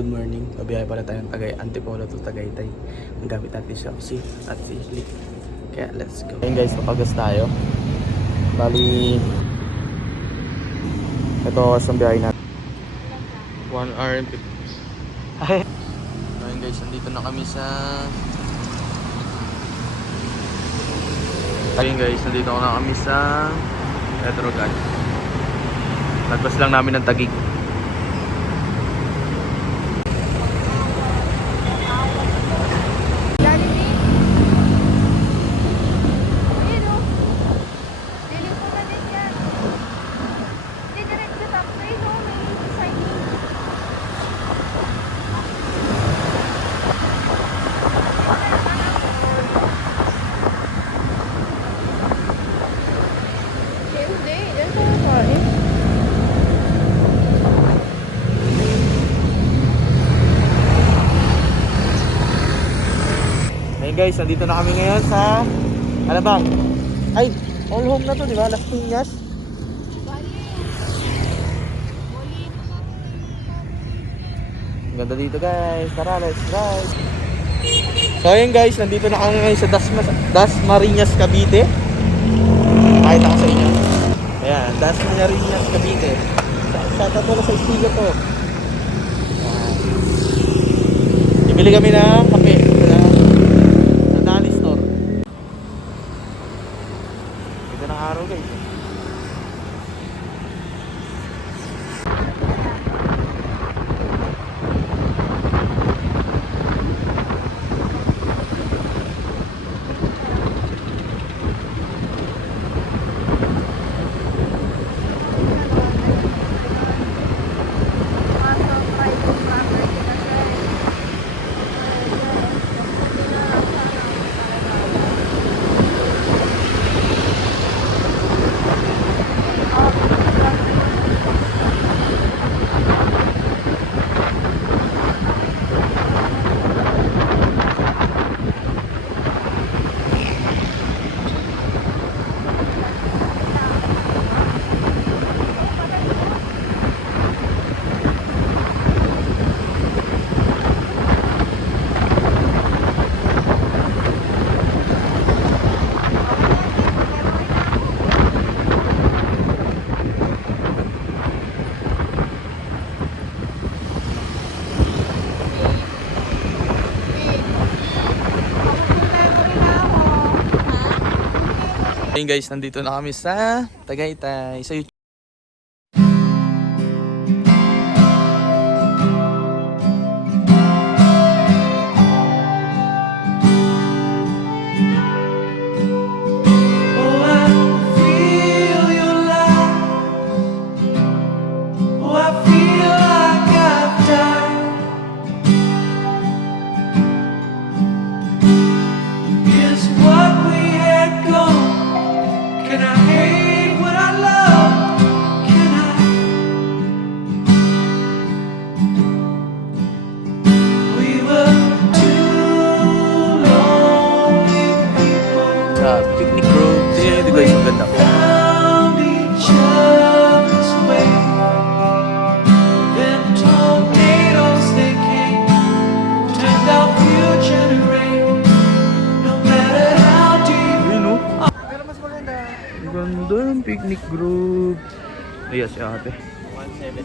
Good morning. Mabiyahe pala tayo ng Antipolo to Tagaytay. Ang gamit natin si Oxy at si Lick. Kaya let's go. Ayun guys, papagas tayo. Bali, ito ang biyahe natin. 1 hour and 50. Ayun guys, nandito na kami sa... Ayun guys, nandito na kami sa Petrogan. Nagpas lang namin ng Taguig. Guys, nandito na kami ngayon sa Alabang. Ay, all home na to, di ba? Las Piñas. Ganda dito guys. Tara, let's ride. So ayun guys, nandito na kami ngayon sa Dasmariñas, Cavite. Pakita ko sa inyo. Ayan, Dasmariñas, Cavite. Sa tatlo sa istigo to. Ibili kami ng kape. Araw guys. Ayun guys, nandito na kami sa Tagaytay. Sa YouTube. Picnic Grove. Tignan nyo guys, ang ganda ko. Pero mas maganda. Ang ganda ng Picnic Grove. Ayan si ate. 1.7.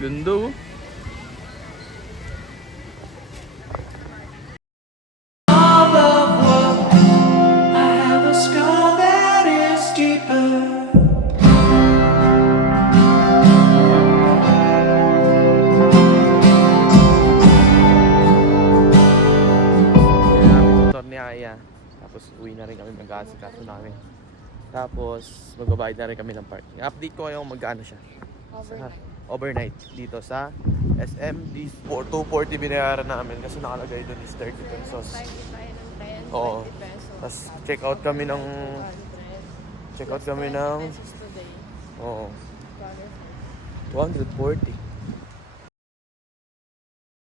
Ganda oh. Tapos uwi na rin kami, mag-aasikaso namin. Tapos magbabayad na rin kami ng parking. Update ko kayong mag-ano siya overnight dito sa SM. 240 binayaran namin kasi nakalagay doon is 30 pesos. Oo. Tapos check out kami ng oo, 240.